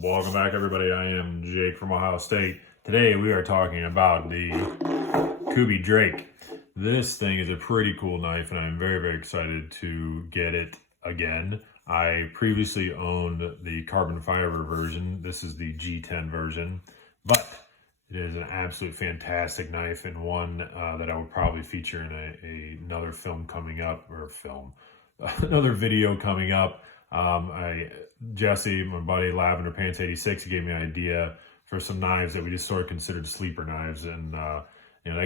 Welcome back, everybody. I am Jake from Ohio State. Today we are talking about the Kubey Drake. This thing is a pretty cool knife, and I'm very, very excited to get it again. I previously owned the carbon fiber version. This is the G10 version, but it is an absolute fantastic knife, and one that I would probably feature in another film coming up, another video coming up. Jesse, my buddy, Lavender Pants 86, gave me an idea for some knives that we just sort of considered sleeper knives, and that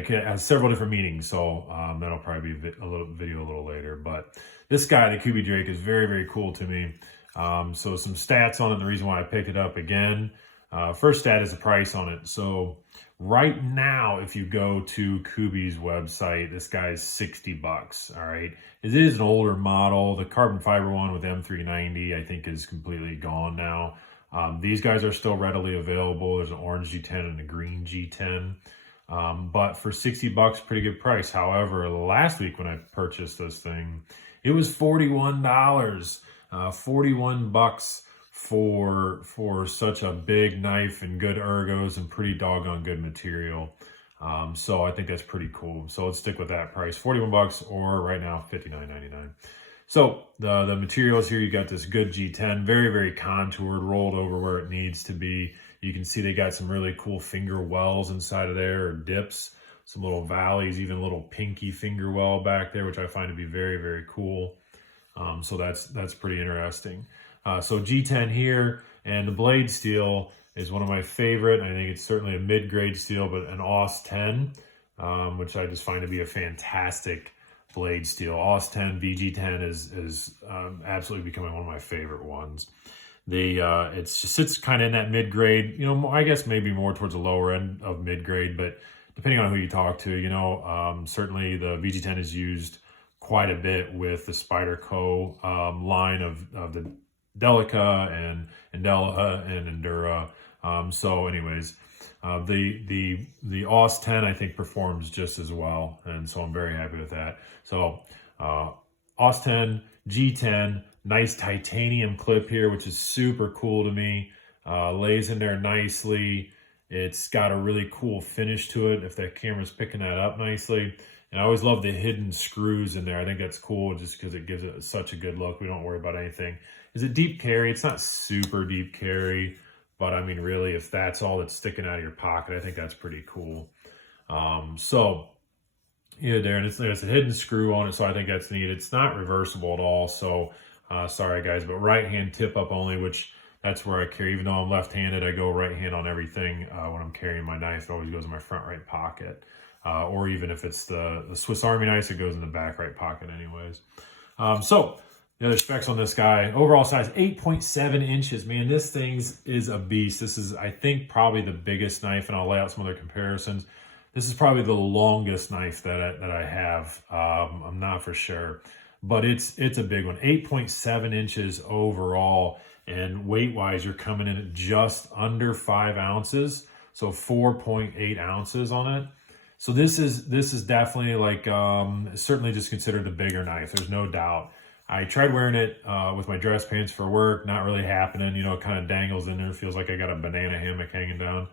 has several different meanings. So that'll probably be a little video a little later. But this guy, the Kubey Drake, is very, very cool to me. So some stats on it. The reason why I picked it up again. First stat is the price on it. So right now, if you go to Kubey's website, this guy's $60. All right, it is an older model. The carbon fiber one with M390, I think, is completely gone now. These guys are still readily available. There's an orange G10 and a green G10. But for $60, pretty good price. However, last week when I purchased this thing, it was $41. $41 for such a big knife and good ergos and pretty doggone good material. So I think that's pretty cool. So let's stick with that price, $41, or right now $59.99. So the materials here, you got this good G10, very, very contoured, rolled over where it needs to be. You can see they got some really cool finger wells inside of there, or dips, some little valleys, even a little pinky finger well back there, which I find to be very, very cool. So that's pretty interesting. So G10 here, and the blade steel is one of my favorite. I think it's certainly a mid-grade steel, but an AUS 10, which I just find to be a fantastic blade steel. AUS 10, VG10 is absolutely becoming one of my favorite ones. It just sits kind of in that mid-grade, I guess maybe more towards the lower end of mid-grade, but depending on who you talk to, certainly the VG10 is used quite a bit with the Spyderco line of the Delica and Indela and Endura. So anyways, the AUS 10, I think, performs just as well, and so I'm very happy with that. So AUS 10, G10, nice titanium clip here, which is super cool to me. Lays in there nicely. It's got a really cool finish to it, if that camera's picking that up nicely. And I always love the hidden screws in there. I think that's cool just because it gives it such a good look. We don't worry about anything. Is it deep carry? It's not super deep carry, but I mean, really, if that's all that's sticking out of your pocket, I think that's pretty cool. There, and there's a hidden screw on it, so I think that's neat. It's not reversible at all, so sorry guys, but right hand tip up only, which that's where I carry. Even though I'm left-handed, I go right hand on everything when I'm carrying my knife. It always goes in my front right pocket. Or even if it's the Swiss Army knife, it goes in the back right pocket anyways. So the other specs on this guy, overall size 8.7 inches. Man, this thing is a beast. This is, I think, probably the biggest knife, and I'll lay out some other comparisons. This is probably the longest knife that I have. I'm not for sure, but it's a big one. 8.7 inches overall, and weight-wise, you're coming in at just under 5 ounces, so 4.8 ounces on it. So this is definitely like certainly just considered a bigger knife. There's no doubt. I tried wearing it with my dress pants for work. Not really happening. It kind of dangles in there. Feels like I got a banana hammock hanging down.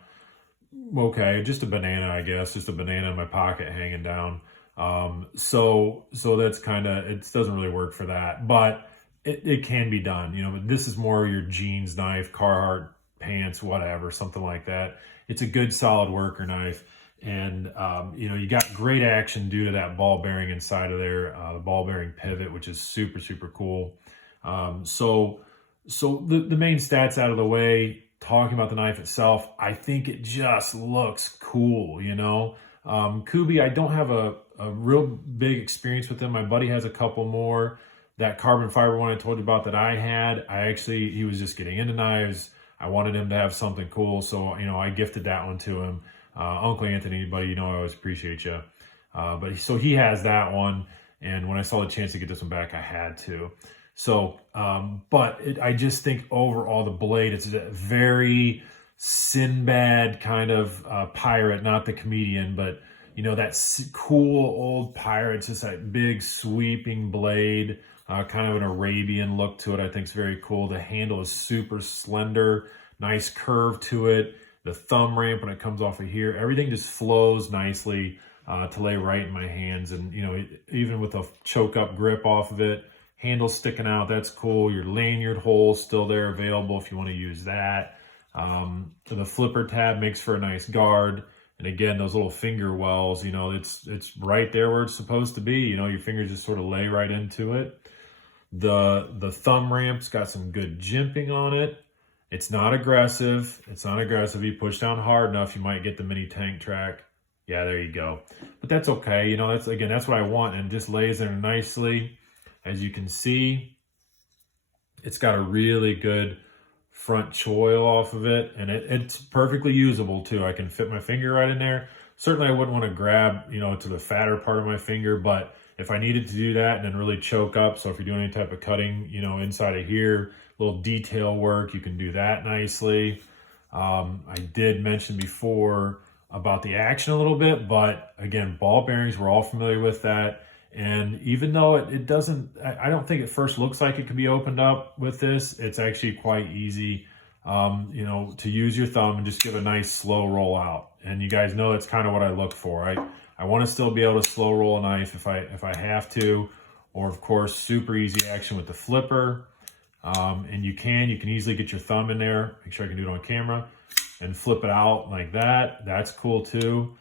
Okay, just a banana, I guess. Just a banana in my pocket hanging down. So that's kind of, it doesn't really work for that, but it can be done. But this is more your jeans knife, Carhartt pants, whatever, something like that. It's a good solid worker knife. And, you got great action due to that ball bearing inside of there, the ball bearing pivot, which is super, super cool. So the main stats out of the way, talking about the knife itself, I think it just looks cool, Kubey, I don't have a real big experience with them. My buddy has a couple more. That carbon fiber one I told you about that I had, he was just getting into knives. I wanted him to have something cool. So, I gifted that one to him. Uncle Anthony, buddy, I always appreciate you. So he has that one, and when I saw the chance to get this one back, I had to. So, I just think overall the blade, it's a very Sinbad kind of pirate, not the comedian, but that cool old pirate. It's just that big sweeping blade, kind of an Arabian look to it. I think it's very cool. The handle is super slender, nice curve to it. The thumb ramp when it comes off of here, everything just flows nicely to lay right in my hands. And, you know, even with a choke up grip off of it, handle sticking out, that's cool. Your lanyard hole still there available if you want to use that. The flipper tab makes for a nice guard. And again, those little finger wells, you know, it's right there where it's supposed to be. You know, your fingers just sort of lay right into it. The thumb ramp's got some good jimping on it. It's not aggressive. It's not aggressive. You push down hard enough, you might get the mini tank track. Yeah, there you go. But that's okay. You know, that's what I want. And it just lays there nicely. As you can see, it's got a really good front choil off of it. And it's perfectly usable too. I can fit my finger right in there. Certainly I wouldn't want to grab, you know, to the fatter part of my finger, but if I needed to do that and then really choke up, so if you're doing any type of cutting, you know, inside of here, little detail work, you can do that nicely. I did mention before about the action a little bit, but again, ball bearings, we're all familiar with that. And even though it doesn't, I don't think it first looks like it can be opened up with this, it's actually quite easy, you know, to use your thumb and just give a nice slow roll out. And you guys know that's kind of what I look for. I want to still be able to slow roll a knife if I have to, or of course, super easy action with the flipper. And you can easily get your thumb in there. Make sure I can do it on camera and flip it out like that. That's cool too.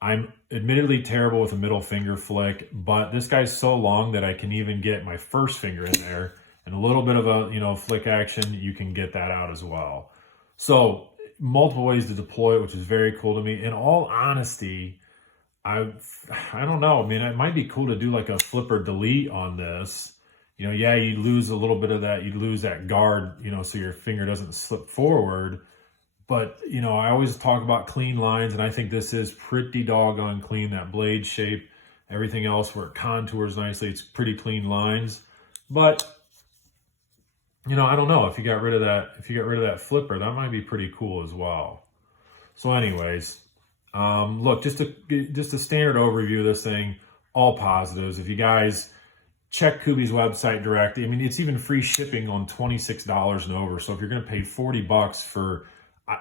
I'm admittedly terrible with a middle finger flick, but this guy's so long that I can even get my first finger in there and a little bit of a, you know, flick action. You can get that out as well. So multiple ways to deploy it, which is very cool to me. In all honesty, I don't know. I mean, it might be cool to do like a flipper delete on this. You know, yeah, you lose a little bit of that. You lose that guard, you know, so your finger doesn't slip forward. But, you know, I always talk about clean lines, and I think this is pretty doggone clean. That blade shape, everything else where it contours nicely, it's pretty clean lines. But, you know, I don't know if you got rid of that flipper, that might be pretty cool as well. So anyways, look, just a standard overview of this thing, all positives. If you guys check Kubey's website directly, I mean, it's even free shipping on $26 and over. So if you're going to pay $40 for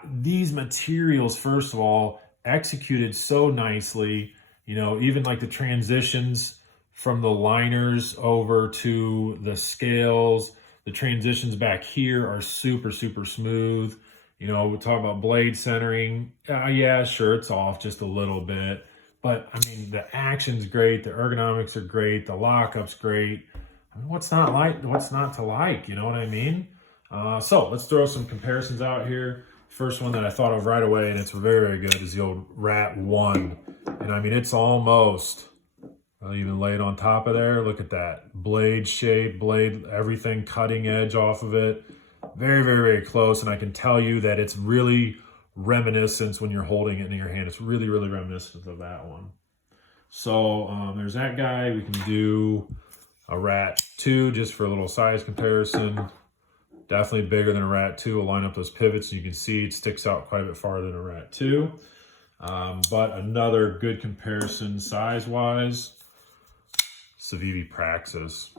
these materials, first of all, executed so nicely, you know, even like the transitions from the liners over to the scales, the transitions back here are super, super smooth. You know, we talk about blade centering. Yeah, sure, it's off just a little bit. But, I mean, the action's great. The ergonomics are great. The lockup's great. I mean, what's not to like? You know what I mean? So let's throw some comparisons out here. First one that I thought of right away, and it's very, very good, is the old Rat 1. And, I mean, it's almost, I'll even lay it on top of there. Look at that. Blade shape, everything cutting edge off of it. Very, very, very close. And I can tell you that it's really reminiscent when you're holding it in your hand. It's really, really reminiscent of that one. So there's that guy. We can do a Rat 2 just for a little size comparison. Definitely bigger than a Rat 2. We'll line up those pivots. You can see it sticks out quite a bit farther than a Rat 2. But another good comparison size-wise, Civivi Praxis.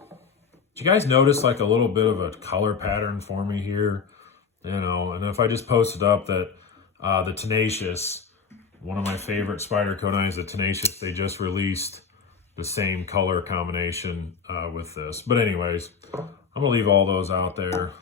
Did you guys notice like a little bit of a color pattern for me here? You know, and if I just posted up that the Tenacious, one of my favorite Spyderco knives, the Tenacious, they just released the same color combination with this. But anyways, I'm gonna leave all those out there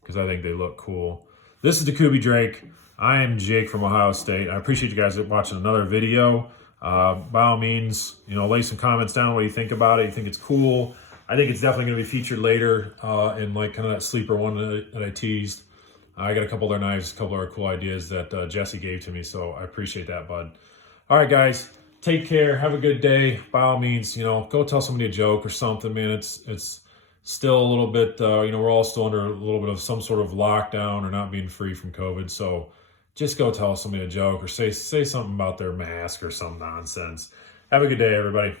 because I think they look cool. This is the Kubey Drake. I am Jake from Ohio State. I appreciate you guys watching another video. By all means, you know, lay some comments down what you think about it. You think it's cool? I think it's definitely going to be featured later in like kind of that sleeper one that I teased. I got a couple other knives, a couple other cool ideas that Jesse gave to me, so I appreciate that, bud. All right, guys, take care. Have a good day. By all means, you know, go tell somebody a joke or something, man. It's still a little bit, you know, we're all still under a little bit of some sort of lockdown or not being free from COVID, so just go tell somebody a joke or say something about their mask or some nonsense. Have a good day, everybody.